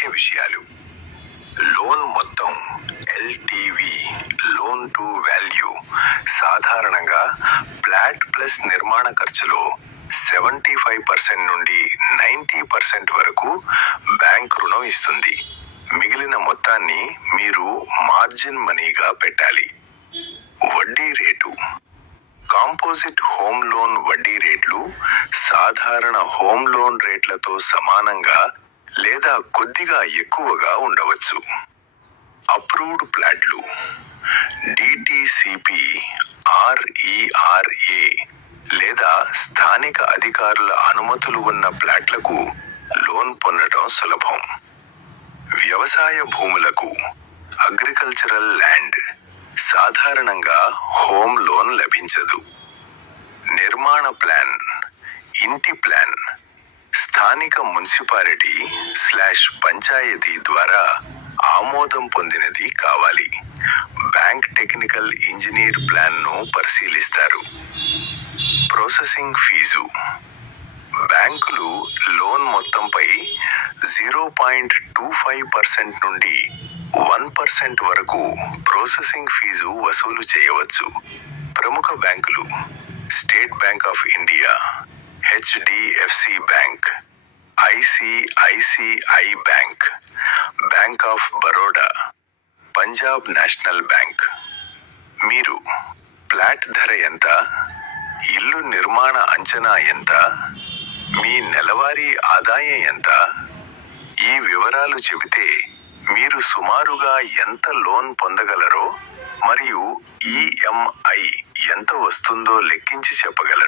ముఖ్య విషయాలు. లోన్ మొత్తం ఎల్టీవీ లోన్ టు వాల్యూ సాధారణంగా ఫ్లాట్ ప్లస్ నిర్మాణ ఖర్చులో 75% నుండి 90% వరకు బ్యాంక్ రుణం ఇస్తుంది. మిగిలిన మొత్తాన్ని మీరు మార్జిన్ మనీగా పెట్టాలి. వడ్డీ రేటు. కాంపోజిట్ హోమ్ లోన్ వడ్డీ రేట్లు సాధారణ హోమ్ లోన్ రేట్లతో సమానంగా లేదా కొద్దిగా ఎక్కువగా ఉండవచ్చు. అప్రూవ్డ్ ప్లాట్లు డిటిసిపి, ఆర్ఈఆర్ఏ లేదా స్థానిక అధికారుల అనుమతులు ఉన్న ప్లాట్లకు లోన్ పొందడం సులభం. వ్యవసాయ భూములకు అగ్రికల్చరల్ ల్యాండ్ సాధారణంగా హోమ్ లోన్ లభించదు. నిర్మాణ ప్లాన్, ఇంటి ప్లాన్ స్థానిక మున్సిపాలిటీ/పంచాయతీ ద్వారా ఆమోదం పొందినది కావాలి. బ్యాంక్ టెక్నికల్ ఇంజనీర్ ప్లాన్ను పరిశీలిస్తారు. Processing fee. బ్యాంకులు లోన్ మొత్తంపై 0.25% నుండి 1% వరకు ప్రాసెసింగ్ ఫీజు వసూలు చేయవచ్చు. ప్రముఖ బ్యాంకులు state bank of India, HDFC bank, ICICI bank, bank of Baroda, Punjab national bank. మీరు ఫ్లాట్ ధర ఎంత, ఇల్లు నిర్మాణ అంచనా ఎంత, మీ నెలవారీ ఆదాయం ఎంత, ఈ వివరాలు చెబితే మీరు సుమారుగా ఎంత లోన్ పొందగలరో మరియు ఈఎంఐ ఎంత వస్తుందో లెక్కించి చెప్పగలరు.